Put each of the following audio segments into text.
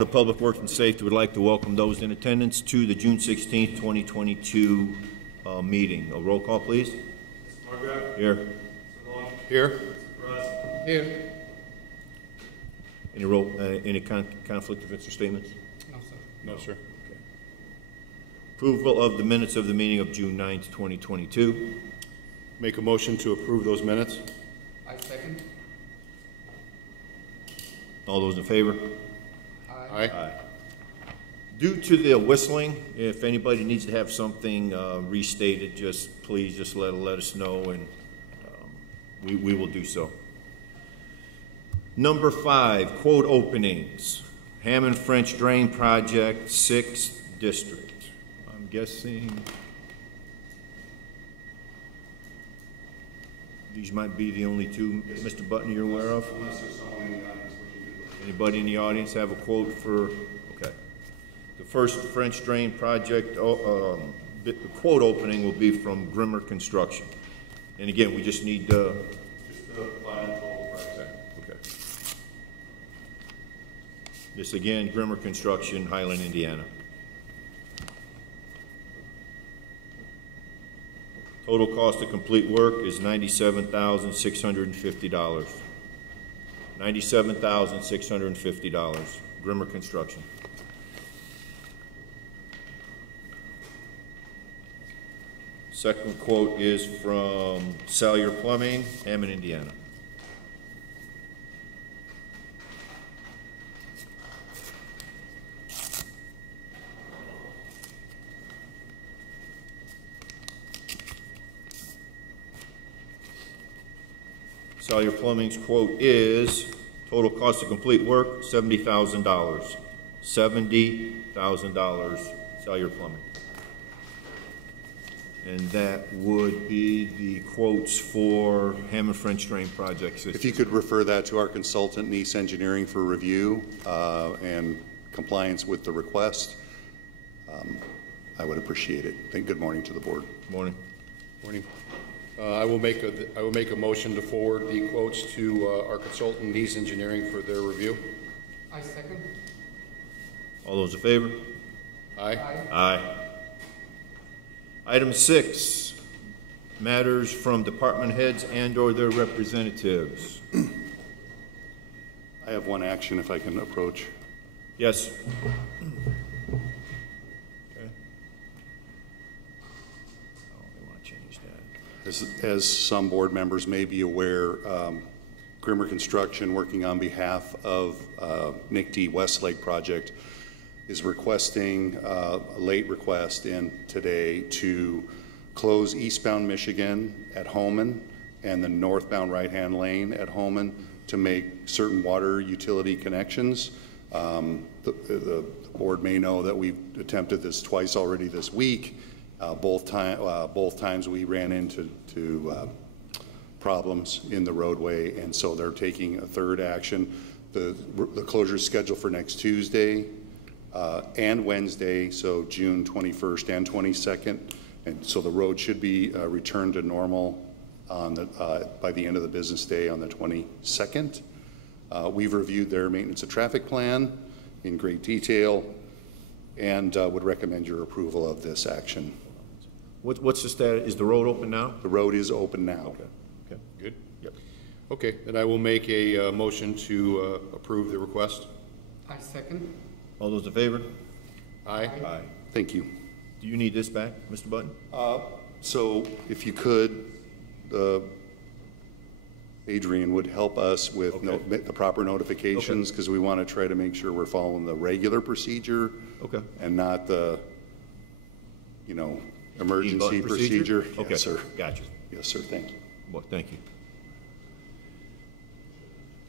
The Public Works and Safety would like to welcome those in attendance to the June 16th, 2022 meeting. A roll call, please. Margaret. Here. Here. Here. Any conflict of interest statements? No, sir. No, sir. Okay. Approval of the minutes of the meeting of June 9th, 2022. Make a motion to approve those minutes. I second. All those in favor? Aye. Aye. Due to the whistling, if anybody needs to have something restated, please let us know, and we will do so. Number 5, quote openings. Hammond French Drain Project, 6th District. I'm guessing these might be the only two, Mr. Button, you're aware of? Unless there's someone in the audience wishing to. Anybody in the audience have a quote for, okay. The first French Drain Project, the quote opening will be from Grimmer Construction. And again, we just need Just the final total price. okay. This again, Grimmer Construction, Highland, Indiana. Total cost to complete work is $97,650. $97,650. Grimmer Construction. Second quote is from Salyer Plumbing, Hammond, Indiana. Salyer Plumbing's quote is, total cost to complete work, $70,000. $70,000, Salyer Plumbing. And that would be the quotes for Hammond French Drain projects. If you could refer that to our consultant, Nice Engineering, for review and compliance with the request, I would appreciate it. Good morning to the board. Morning. Morning. I will make a motion to forward the quotes to our consultant, Nice Engineering, for their review. I second. All those in favor? Aye. Aye. Item 6, matters from department heads and/or their representatives. I have one action if I can approach. Yes. Okay. Oh, they want to change that. As some board members may be aware, Grimmer Construction, working on behalf of Nick D. Westlake Project, is requesting a late request in today to close eastbound Michigan at Hammond and the northbound right-hand lane at Hammond to make certain water utility connections. The board may know that we've attempted this twice already this week. Both times we ran into problems in the roadway, and so they're taking a third action. The closure is scheduled for next Tuesday and Wednesday, so June 21st and 22nd, and so the road should be returned to normal on by the end of the business day on the 22nd. We've reviewed their maintenance of traffic plan in great detail and would recommend your approval of this action. What's the status? Is the road open now? The road is open now. Okay. Okay. Good. Yep. Okay, then I will make a motion to approve the request. I second. All those in favor? Aye. Aye. Thank you. Do you need this back, Mr. Button? So if you could, Adrian would help us with the proper notifications, because we want to try to make sure we're following the regular procedure and not the, emergency procedure. Okay, Yes, sir. Gotcha. Yes, sir. Thank you. Well, thank you.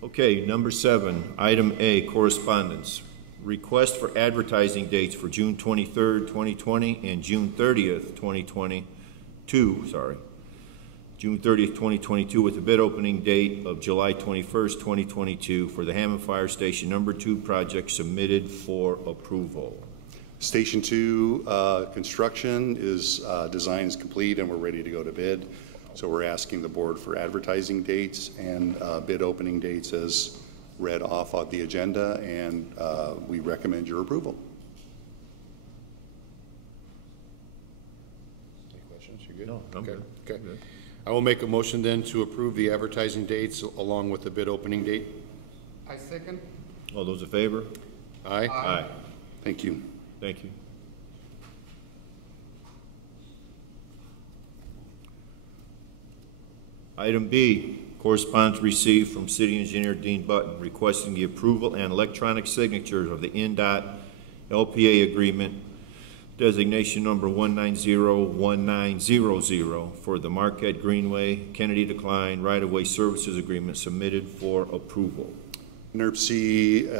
Okay, number 7, item A, correspondence. Request for advertising dates for June 23rd, 2020 and June 30th, 2022, June 30th, 2022, with a bid opening date of July 21st, 2022 for the Hammond Fire Station Number 2 project submitted for approval. Station 2 construction is design is complete and we're ready to go to bid. So we're asking the board for advertising dates and bid opening dates as read off of the agenda, and we recommend your approval. Any questions? You good? No, I'm Okay. good. Okay. I'm good. I will make a motion then to approve the advertising dates along with the bid opening date. I second. All those in favor? Aye. Aye. Thank you. Thank you. Item B, correspondence received from City Engineer Dean Button requesting the approval and electronic signatures of the NDOT LPA agreement designation number 1901900 for the Marquette Greenway Kennedy Decline right-of-way services agreement submitted for approval. NERC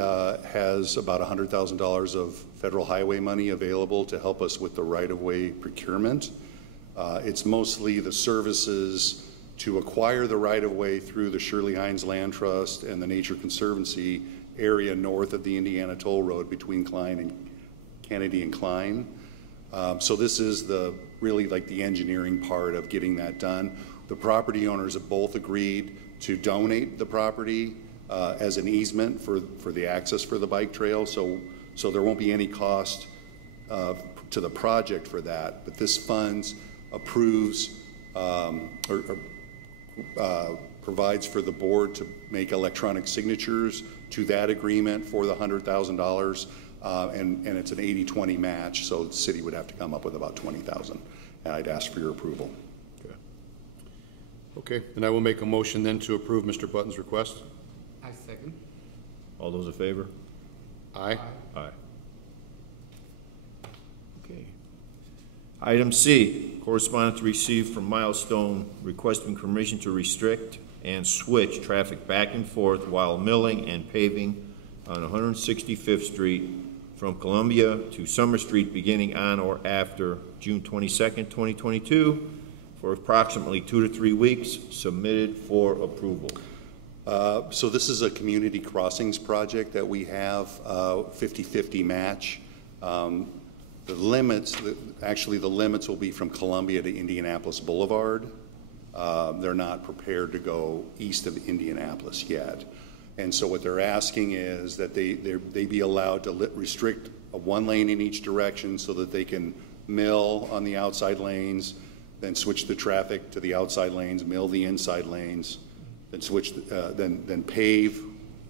has about $100,000 of federal highway money available to help us with the right-of-way procurement. It's mostly the services to acquire the right-of-way through the Shirley Hines Land Trust and the Nature Conservancy area north of the Indiana Toll Road between Klein and Kennedy and Klein. So this is really like the engineering part of getting that done. The property owners have both agreed to donate the property as an easement for the access for the bike trail. So there won't be any cost to the project for that. But this funds approves provides for the board to make electronic signatures to that agreement for the $100,000. And it's an 80-20 match, so the city would have to come up with about $20,000. And I'd ask for your approval. Okay, then I will make a motion then to approve Mr. Button's request. I second. All those in favor? Aye. Aye. Okay. Item C, correspondence received from Milestone requesting permission to restrict and switch traffic back and forth while milling and paving on 165th Street from Columbia to Summer Street beginning on or after June 22nd, 2022 for approximately 2 to 3 weeks, submitted for approval. So this is a community crossings project that we have 50-50 match. The limits will be from Columbia to Indianapolis Boulevard. They're not prepared to go east of Indianapolis yet. And so what they're asking is that they be allowed to restrict one lane in each direction so that they can mill on the outside lanes, then switch the traffic to the outside lanes, mill the inside lanes, then switch, then pave,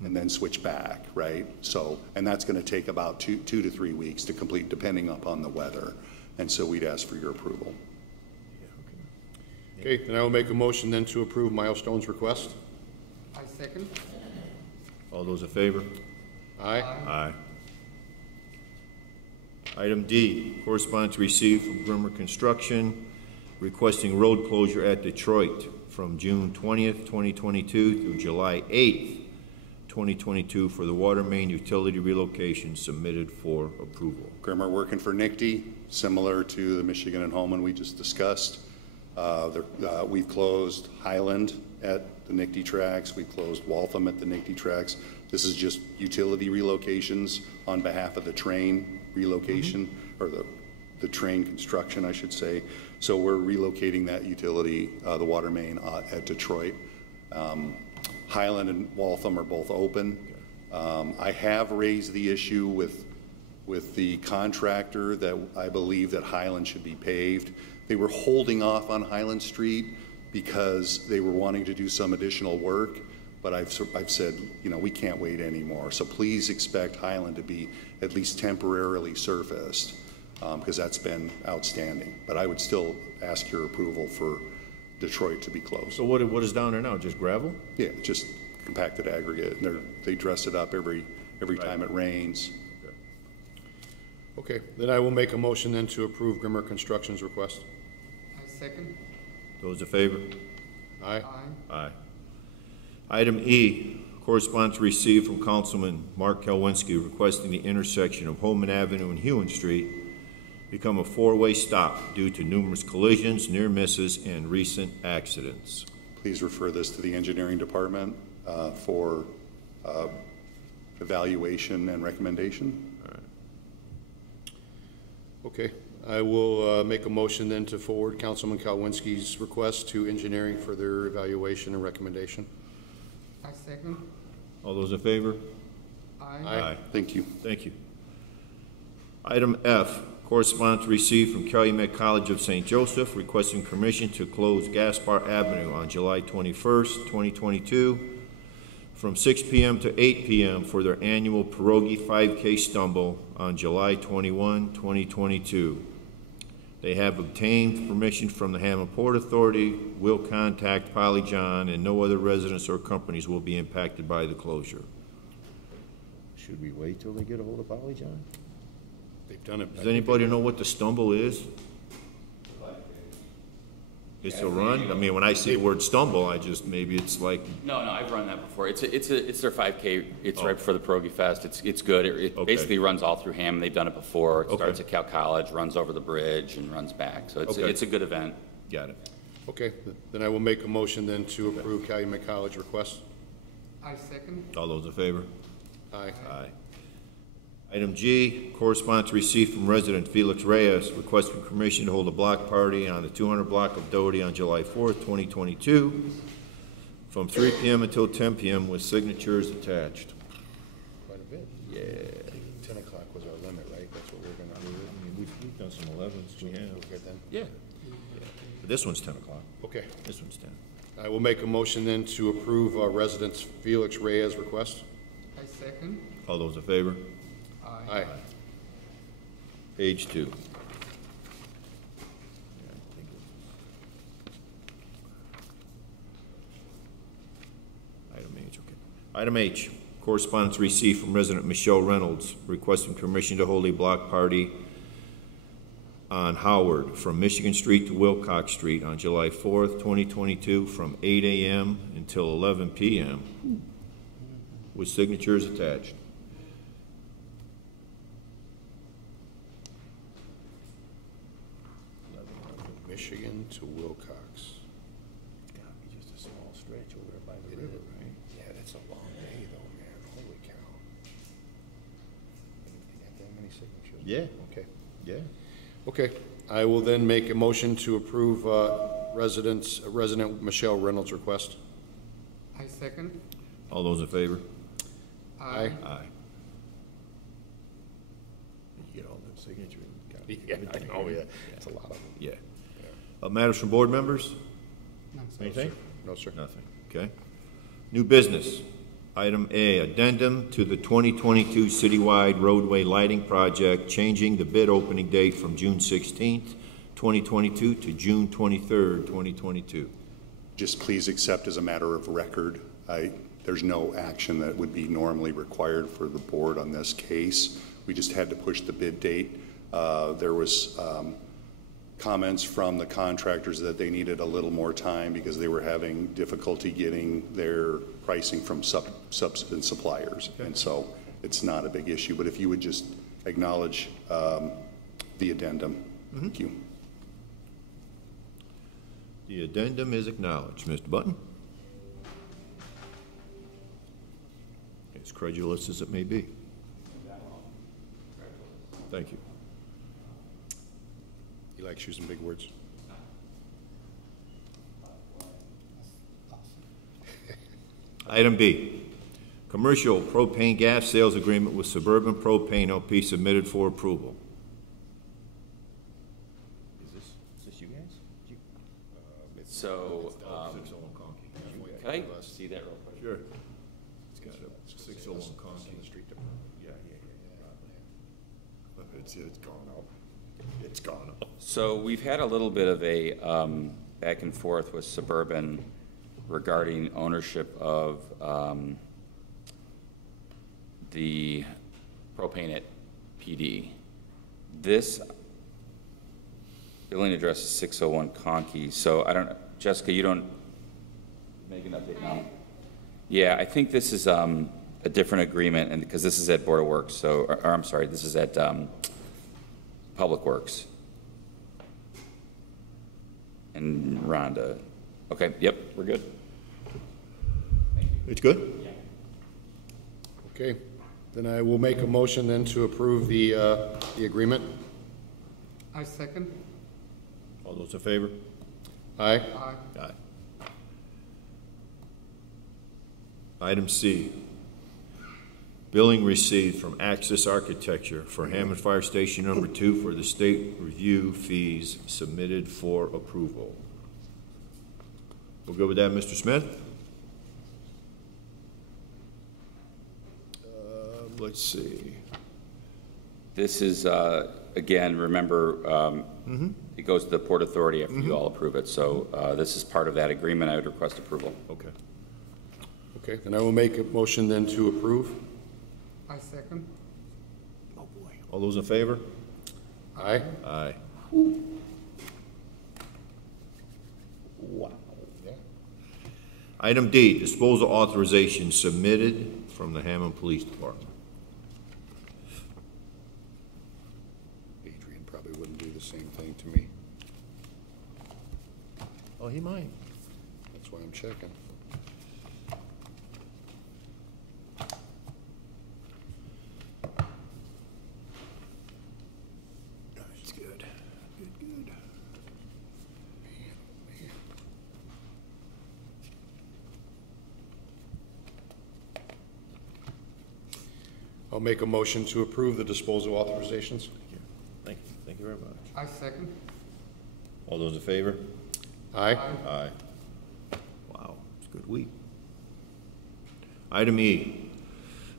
and then switch back, right? So, and that's going to take about 2 to 3 weeks to complete, depending upon the weather. And so we'd ask for your approval. Okay, then I will make a motion then to approve Milestone's request. I second. All those in favor? Aye. Aye. Item D, correspondence received from Grimmer Construction requesting road closure at Detroit from June 20th, 2022 through July 8th, 2022 for the water main utility relocation, submitted for approval. Grimmer working for NICTE, similar to the Michigan and Holman we just discussed. We've closed Highland at the NICTE tracks. We've closed Waltham at the NICTE tracks. This is just utility relocations on behalf of the train relocation, or the train construction, I should say. So we're relocating that utility, the water main at Detroit. Highland and Waltham are both open. I have raised the issue with the contractor that I believe that Highland should be paved. They were holding off on Highland Street because they were wanting to do some additional work, but I've said, you know, we can't wait anymore. So please expect Highland to be at least temporarily surfaced, because that's been outstanding. But I would still ask your approval for Detroit to be closed. So what is down there now, just gravel? Yeah, just compacted aggregate, and they dress it up every time it rains. Okay, then I will make a motion then to approve Grimmer Construction's request. I second. Those in favor? Aye. Aye. Aye. Item E, correspondence received from Councilman Mark Kalwinski requesting the intersection of Holman Avenue and Hewen Street become a four-way stop due to numerous collisions, near misses, and recent accidents. Please refer this to the engineering department for evaluation and recommendation. Okay, I will make a motion then to forward Councilman Kalwinski's request to engineering for their evaluation and recommendation. I second. All those in favor? Aye. Thank you. Thank you. Item F, correspondence received from Calumet College of St. Joseph requesting permission to close Gaspar Avenue on July 21st, 2022, from 6 p.m. to 8 p.m. for their annual Pierogi 5K Stumble on July 21, 2022. They have obtained permission from the Hammond Port Authority, will contact Polyjohn, and no other residents or companies will be impacted by the closure. Should we wait till they get a hold of Polyjohn? They've done it. Does anybody know what the stumble is? It's a run? I mean, when I see the word stumble, I just, maybe it's like, No, I've run that before. It's their 5K. It's right before the Pierogi Fest. It's good. It Okay. basically runs all through Hammond. They've done it before. It Okay. starts at Cal College, runs over the bridge, and runs back. So Okay. it's a good event. got it. Okay, then I will make a motion then to approve Calumet College request. I second. All those in favor? Aye. Aye. Item G, correspondence received from resident Felix Reyes requesting permission to hold a block party on the 200 block of Doherty on July 4th, 2022, from 3 p.m. until 10 p.m. with signatures attached. Quite a bit. Yeah. 10 o'clock was our limit, right? That's what we're gonna do. We've done some 11s, we have. Okay, then. Yeah. But this one's 10 o'clock. Okay, This one's 10. I will make a motion then to approve residents Felix Reyes' request. I second. All those in favor? Aye. Page 2. Item H, okay. Item H, correspondence received from resident Michelle Reynolds requesting permission to hold a block party on Howard from Michigan Street to Wilcox Street on July 4th, 2022, from 8 a.m. until 11 p.m. with signatures attached. Michigan to Wilcox. It's gotta be just a small stretch over there by the river, right? Yeah, that's a long day though, man. Holy cow. You got that many signatures? Yeah. Okay. Yeah. Okay, I will then make a motion to approve resident Michelle Reynolds' request. I second. All those in favor? Aye. Aye. You get all them signatures? Yeah, I know, yeah. It's a lot of them. Yeah. Matters from board members? None, sir. Anything? No, sir. Nothing, okay. New business. Item A, addendum to the 2022 citywide roadway lighting project, changing the bid opening date from June 16th, 2022 to June 23rd, 2022. Just please accept as a matter of record. There's no action that would be normally required for the board on this case. We just had to push the bid date. There was comments from the contractors that they needed a little more time because they were having difficulty getting their pricing from subsequent suppliers. Okay. And so it's not a big issue, but if you would just acknowledge the addendum. Mm-hmm. Thank you. The addendum is acknowledged. Mr. Button? As credulous as it may be. Thank you. He likes using big words. Item B, commercial propane gas sales agreement with Suburban Propane LP submitted for approval. Is this you guys? So, can I see that real quick? Sure. It's got a 601 Conky. Street Yeah. It's gone up. It's gone up. So we've had a little bit of a back and forth with Suburban regarding ownership of the propane at PD. This billing address is 601 Conkey, so I don't, Jessica, you don't make an update now? Yeah, I think this is a different agreement, and because this is at Board of Works, so, or I'm sorry, this is at Public Works. And Rhonda. Okay, yep, we're good. It's good? Okay, then I will make a motion then to approve the agreement. I second. All those in favor? Aye. Aye. Aye. Item C, Billing received from Axis Architecture for Hammond Fire Station Number 2 for the state review fees submitted for approval. We'll go with that, Mr. Smith? Let's see. This is, again, remember, it goes to the Port Authority after you all approve it. So this is part of that agreement. I would request approval. Okay. Okay, then I will make a motion then to approve. I second. Oh, boy. All those in favor? Aye. Aye. Wow. Yeah. Item D, disposal authorization submitted from the Hammond Police Department. Adrian probably wouldn't do the same thing to me. Oh, he might. That's why I'm checking. That's good. Good. I'll make a motion to approve the disposal authorizations. Thank you. Thank you very much. I second. All those in favor? Aye. Aye. Wow, it's a good week. Item E,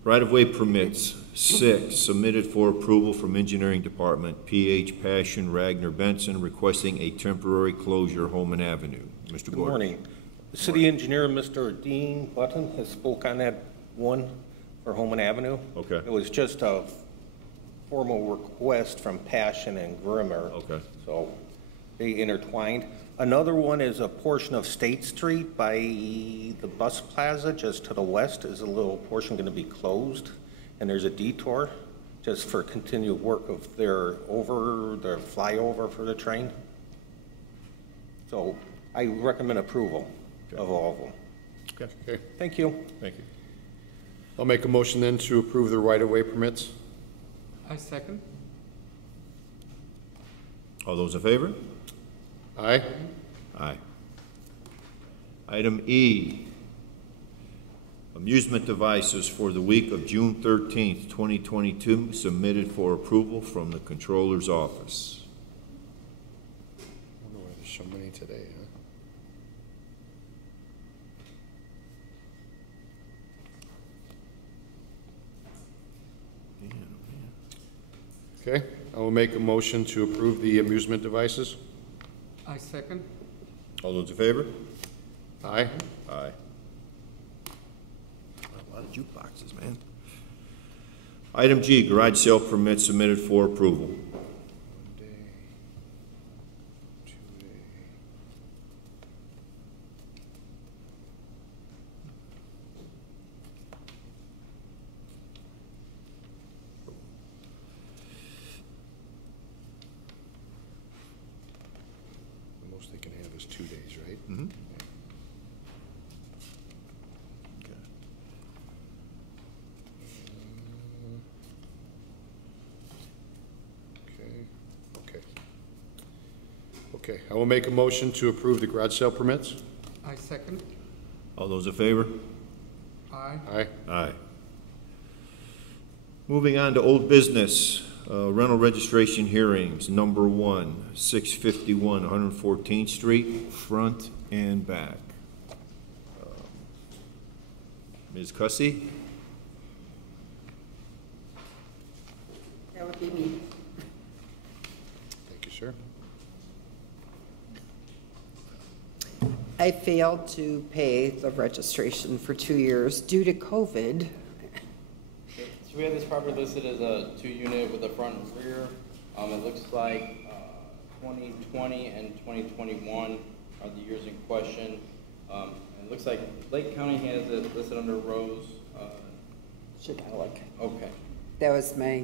right-of-way permits, 6, submitted for approval from Engineering Department, P.H. Passion Ragnar Benson, requesting a temporary closure, Holman Avenue. Mr. Good Gordon. morning. The city engineer, Mr. Dean Button, has spoke on that one for Holman Avenue. Okay. It was just a formal request from Passion and Grimmer. Okay. So they intertwined. Another one is a portion of State Street by the bus plaza, just to the west, is a little portion going to be closed. And there's a detour just for continued work of their flyover for the train. So I recommend approval of all of them. Okay. Thank you. Thank you. I'll make a motion then to approve the right-of-way permits. I second. All those in favor? Aye. Aye. Item E, amusement devices for the week of June 13th, 2022, submitted for approval from the Controller's Office. I wonder why there's so many today, huh? Okay, I will make a motion to approve the amusement devices. I second. All those in favor? Aye. Aye. A lot of jukeboxes, man. Item G, garage sale permit submitted for approval. 1 day, 2 day. The most they can have is 2 days, right? Mm-hmm. Okay. Okay, I will make a motion to approve the garage sale permits. I second. All those in favor? Aye. Aye. Aye. Moving on to old business, rental registration hearings, number 1, 651 114th Street, front and back. Ms. Cussy? That would be me. Thank you, sir. I failed to pay the registration for 2 years due to COVID. So we have this property listed as a 2-unit with a front and rear. It looks like 2020 and 2021 are the years in question. It looks like Lake County has it listed under Rose. Should I look? Okay. That was my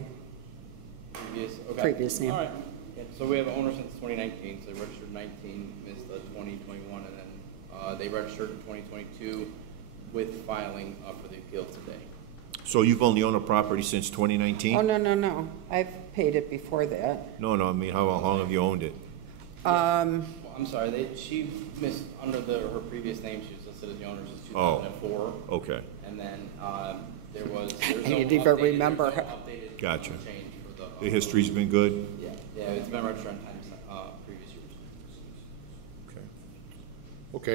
Okay. previous name. All right. Yeah, so we have an owner since 2019, so they registered 19, missed the 2021, and then they registered in 2022 with filing for the appeal today. So you've only owned a property since 2019? Oh, no. I've paid it before that. No, I mean, how long have you owned it? Well, I'm sorry, she missed under her previous name. She was listed as the owner since 2004. Okay. And then There was, I there's no didn't even updated- remember. there's no updated Gotcha. change for the. The history's been good? Yeah, it's been registered on times, previous years. Okay.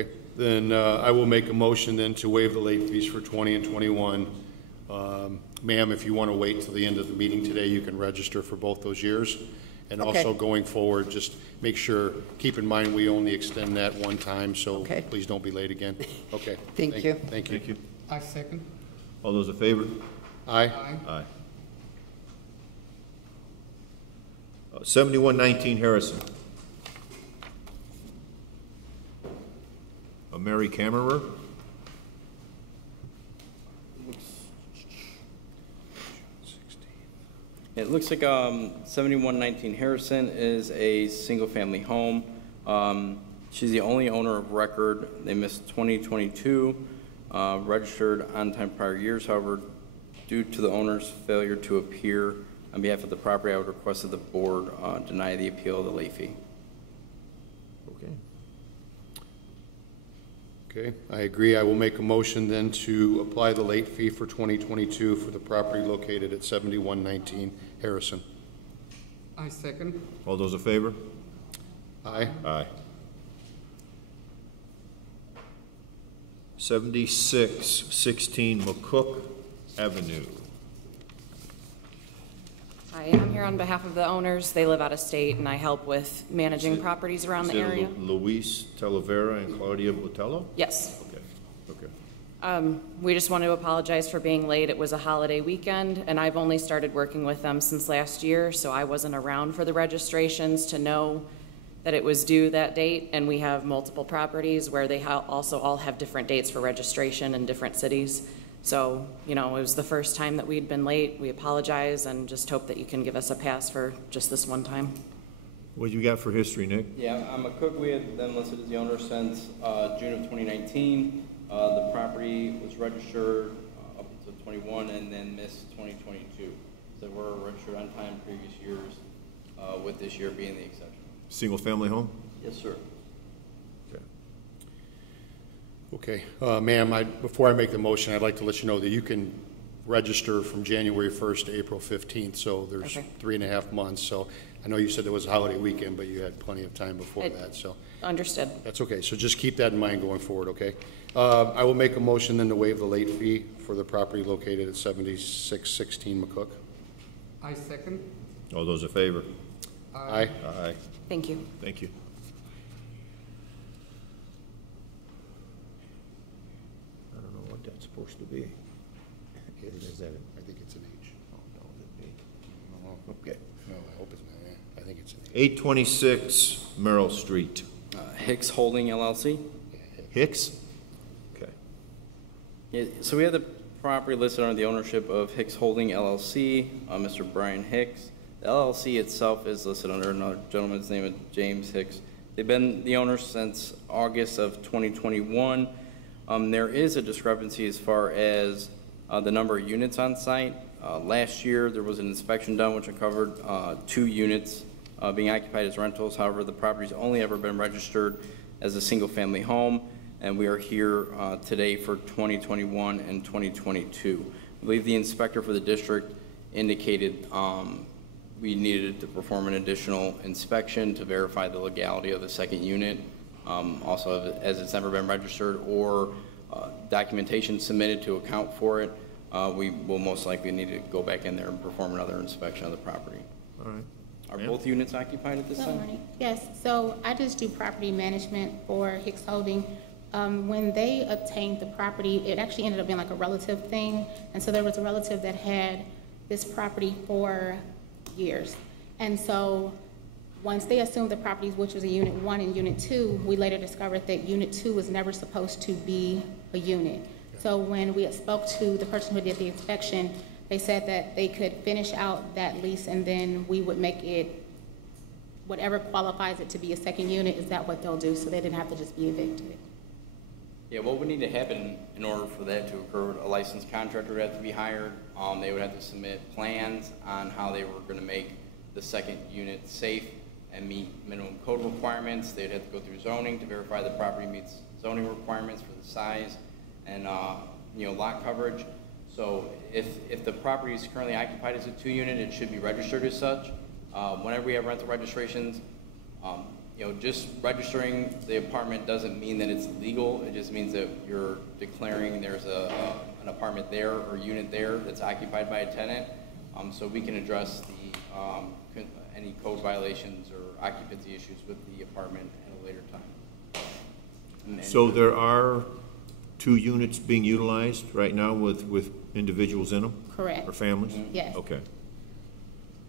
Okay, then I will make a motion then to waive the late fees for 20 and 21. Ma'am, if you want to wait till the end of the meeting today, you can register for both those years. And Okay. also going forward, just make sure, keep in mind, we only extend that one time, so Okay. please don't be late again. Okay. Thank you. Thank you. Thank you. I second. All those in favor? Aye. Aye. Aye. 7119 Harrison. Mary Kammerer. It looks like 7119 Harrison is a single-family home. She's the only owner of record. They missed 2022, registered on time prior years. However, due to the owner's failure to appear on behalf of the property, I would request that the board deny the appeal of the late fee. Okay. Okay, I agree. I will make a motion then to apply the late fee for 2022 for the property located at 7119 Harrison. I second. All those in favor? Aye. Aye. 7616 McCook Avenue. Hi, I'm here on behalf of the owners. They live out of state, and I help with managing properties around Is the it area. Luis Talavera and Claudia Botello? Yes. Okay, okay. We just want to apologize for being late. It was a holiday weekend, and I've only started working with them since last year, so I wasn't around for the registrations to know that it was due that date, and we have multiple properties where they also all have different dates for registration in different cities. So, you know, it was the first time that we'd been late. We apologize and just hope that you can give us a pass for just this one time. What you got for history, Nick? Yeah, I'm a cook. We had them listed as the owner since June of 2019. The property was registered up until 21 and then missed 2022. So we're registered on time previous years, with this year being the exception. Single-family home? Yes, sir. Okay. Okay, ma'am, before I make the motion, I'd like to let you know that you can register from January 1st to April 15th, so there's Okay. 3.5 months. So I know you said there was a holiday weekend, but you had plenty of time before that, so Understood. that's okay. So just keep that in mind going forward, okay? I will make a motion then to waive the late fee for the property located at 7616 McCook. I second. All those in favor? Aye. Aye. Thank you. Thank you. I don't know what that's supposed to be. Is that it? I think it's an H. Oh, no, is it No, B? Okay. no, I hope it's not. I think it's an H. 826 Merrill Street. Hicks Holding LLC. Hicks? Okay. Yeah, so we have the property listed under the ownership of Hicks Holding LLC, Mr. Brian Hicks. The LLC itself is listed under another gentleman's name of James Hicks. They've been the owners since August of 2021. There is a discrepancy as far as the number of units on site. Last year, there was an inspection done which uncovered 2 units being occupied as rentals. However, the property's only ever been registered as a single-family home, and we are here today for 2021 and 2022. I believe the inspector for the district indicated we needed to perform an additional inspection to verify the legality of the second unit. Also, as it's never been registered or documentation submitted to account for it, we will most likely need to go back in there and perform another inspection of the property. All right. Are both units occupied at this Good time? morning. Yes, so I just do property management for Hicks Holding. When they obtained the property, it actually ended up being like a relative thing. And so there was a relative that had this property for years. And so once they assumed the properties, which was a unit 1 and unit 2, we later discovered that unit 2 was never supposed to be a unit. So when we spoke to the person who did the inspection, they said that they could finish out that lease and then we would make it, whatever qualifies it to be a second unit, is that what they'll do, so they didn't have to just be evicted. Yeah, what would need to happen in order for that to occur? A licensed contractor would have to be hired. They would have to submit plans on how they were going to make the second unit safe and meet minimum code requirements. They'd have to go through zoning to verify the property meets zoning requirements for the size and lot coverage. So if the property is currently occupied as a 2-unit, it should be registered as such. Whenever we have rental registrations, just registering the apartment doesn't mean that it's legal. It just means that you're declaring there's an apartment there or unit there that's occupied by a tenant. So we can address any code violations or occupancy issues with the apartment at a later time. So there are 2 units being utilized right now with individuals in them? Correct. Or families? Yes. Okay.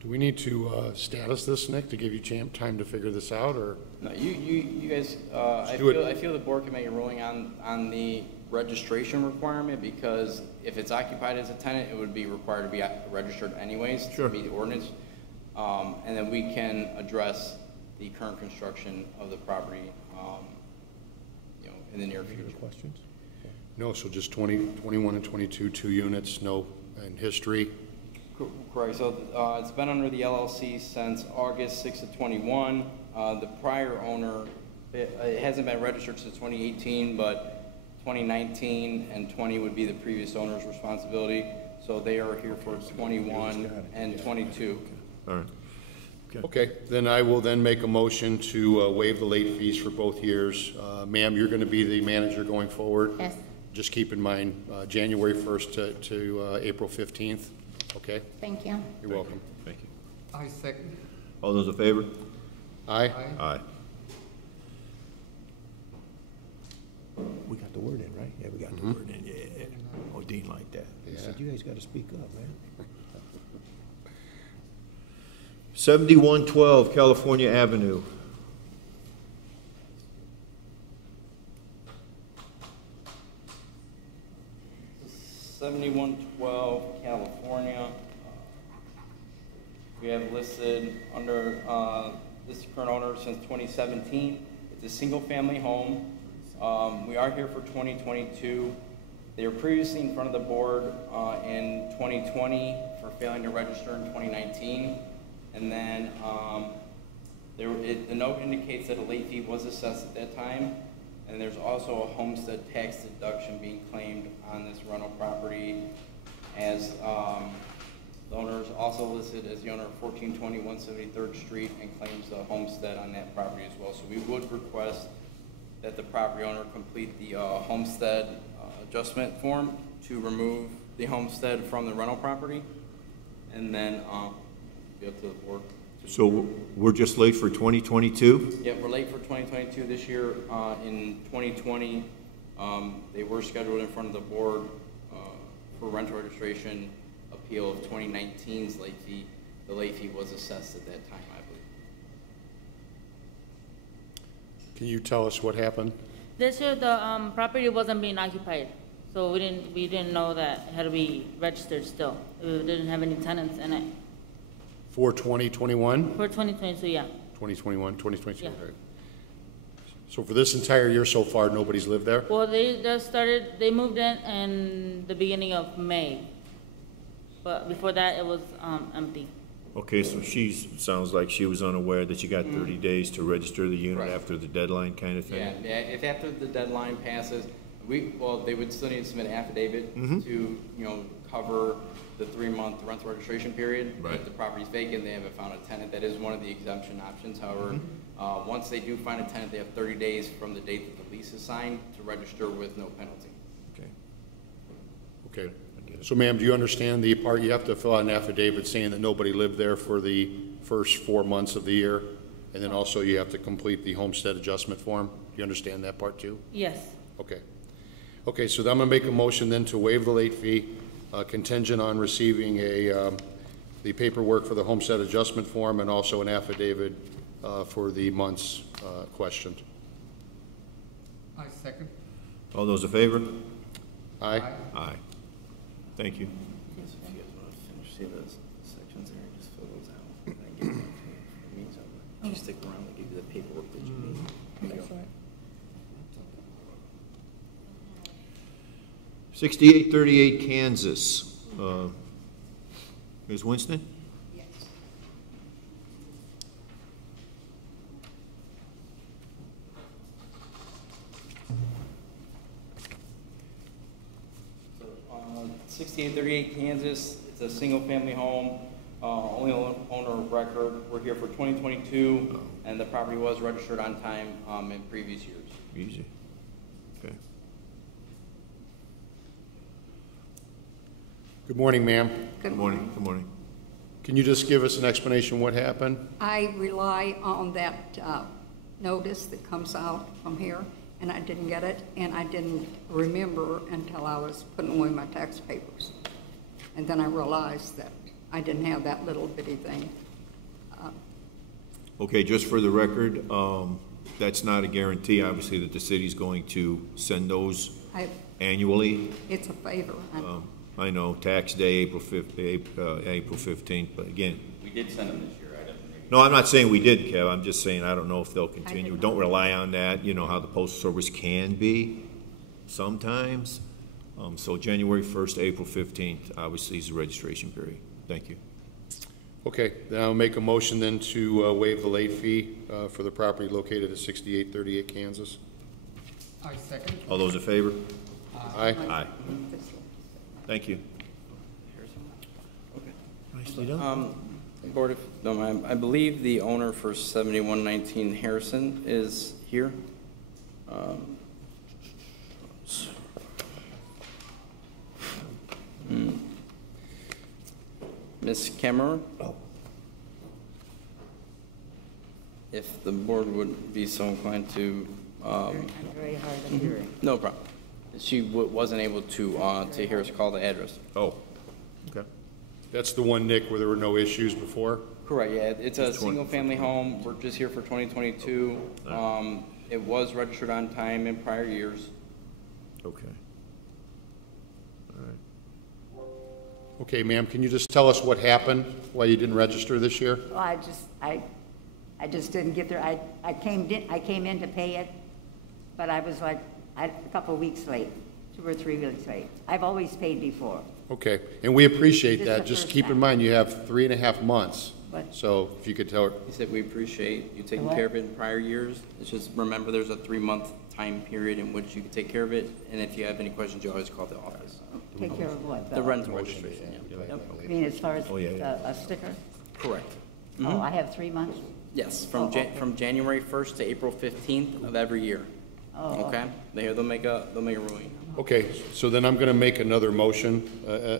Do we need to status this, Nick, to give you time to figure this out, or? No, you guys, I feel the board can make a ruling on the registration requirement, because if it's occupied as a tenant, it would be required to be registered anyways. Sure. To meet the ordinance. And then we can address the current construction of the property, in the near future. Questions? No, so just 20, 21 and 22, 2 units, no, and history. Correct. So it's been under the LLC since August 6th of 21. The prior owner, it hasn't been registered since 2018, but 2019 and 20 would be the previous owner's responsibility. So they are here for 21 and 22. All right. Okay, then I will then make a motion to waive the late fees for both years. Ma'am, you're going to be the manager going forward. Yes. Just keep in mind, January 1st to April 15th, okay? Thank you. You're welcome. Thank you. I second. All those in favor? Aye? Aye. We got the word in, right? Yeah, we got the word in, yeah. Oh, Dean liked that. He said, you guys gotta speak up, man. 7112 California Avenue. $7112 California. We have listed under this current owner since 2017. It's a single-family home. We are here for 2022. They were previously in front of the board in 2020 for failing to register in 2019. And then the note indicates that a late fee was assessed at that time. And there's also a homestead tax deduction being claimed on this rental property, as the owner is also listed as the owner of 1420 173rd Street and claims the homestead on that property as well. So we would request that the property owner complete the homestead adjustment form to remove the homestead from the rental property, and then be up to the board. So we're just late for 2022? Yeah, we're late for 2022 this year. In 2020, they were scheduled in front of the board for rental registration appeal of 2019's late fee. The late fee was assessed at that time, I believe. Can you tell us what happened? This year, the property wasn't being occupied, so we didn't know that it had to be registered still. We didn't have any tenants in it. For 2021? For 2022, yeah. 2021, 2022, Yeah. okay. So for this entire year so far, nobody's lived there? Well, they moved in the beginning of May. But before that, it was empty. Okay, so sounds like she was unaware that you got 30 days to register the unit Right. after the deadline kind of thing? Yeah, if after the deadline passes, they would still need to submit an affidavit to, cover the 3-month rental registration period. Right. If the property's vacant, they haven't found a tenant. That is one of the exemption options. However, once they do find a tenant, they have 30 days from the date that the lease is signed to register with no penalty. Okay. Okay. So ma'am, do you understand the part, you have to fill out an affidavit saying that nobody lived there for the first 4 months of the year? And then also you have to complete the homestead adjustment form? Do you understand that part too? Yes. Okay. Okay, so then I'm gonna make a motion then to waive the late fee, contingent on receiving the paperwork for the homestead adjustment form and also an affidavit for the months questioned. I second. All those in favor? Aye? Aye. Thank you. If you guys want to finish, see those sections there, just fill those out. And I give them to me, so if you stick around, I'll give you the paperwork that you need. There you go. 6838 Kansas. Ms. Winston? 6838 Kansas. It's a single-family home, only owner of record. We're here for 2022, and the property was registered on time in previous years. Easy. Okay. Good morning, ma'am. Good morning. Good morning. Can you just give us an explanation what happened? I rely on that notice that comes out from here, and I didn't get it, and I didn't remember until I was putting away my tax papers. And then I realized that I didn't have that little bitty thing. Okay, just for the record, that's not a guarantee, obviously, that the city's going to send those annually. It's a favor. I know, tax day, April 15th, but again. We did send them this year, I didn't. No, I'm not saying we did, Kev, I'm just saying I don't know if they'll continue. Don't rely on that, you know how the postal service can be sometimes. So January 1st to April 15th, obviously, is the registration period. Thank you. Okay, then I'll make a motion then to waive the late fee for the property located at 6838 Kansas. I second. All those in favor? Aye. Aye. Thank you. Nicely done. Board, if you don't mind, I believe the owner for 7119 Harrison is here. Ms. Cameron? If the board would be so inclined to, very hard of hearing. no problem. She wasn't able to hear us call the address. Oh, okay. That's the one, Nick, where there were no issues before? Correct, yeah, it's a single-family home, we're just here for 2022. It was registered on time in prior years. Okay. All right. Okay, ma'am, can you just tell us what happened, why you didn't register this year? Well, I just didn't get there. I came in to pay it, but I was like, a couple of weeks late, 2 or 3 weeks late. I've always paid before. Okay, and we appreciate This is that. the Just first keep in time. mind, you have 3.5 months. What? So if you could tell her, He said we appreciate you taking What? care of it in prior years. It's just, remember, there's a 3-month time period in which you can take care of it, and if you have any questions, you always call the office. Take care of what? The rental registration, yeah. Yep. I mean, as far as Oh, yeah. a sticker? Correct. Oh, I have 3 months? Yes, Oh, okay. from January 1st to April 15th of every year. Oh, Okay? They'll make a ruling. okay, so then I'm going to make another motion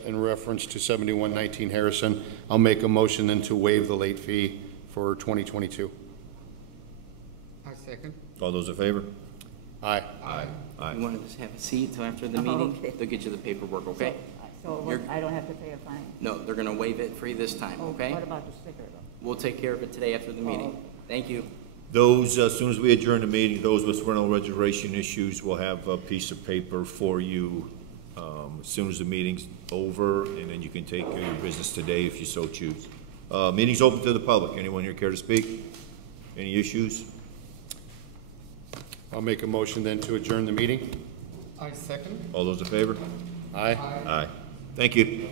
in reference to 7119 Harrison. I'll make a motion then to waive the late fee for 2022. I second. All those in favor? Aye. Aye. Aye. You want to just have a seat till after the Oh, meeting? okay. They'll get you the paperwork, okay? So You're- I don't have to pay a fine? No, they're gonna waive it for you this time, Oh, okay? what about the sticker, though? We'll take care of it today after the meeting. Thank you. Those, as soon as we adjourn the meeting, those with rental registration issues will have a piece of paper for you as soon as the meeting's over, and then you can take your business today if you so choose. Meeting's open to the public. Anyone here care to speak? Any issues? I'll make a motion then to adjourn the meeting. I second. All those in favor? Aye. Aye. Thank you.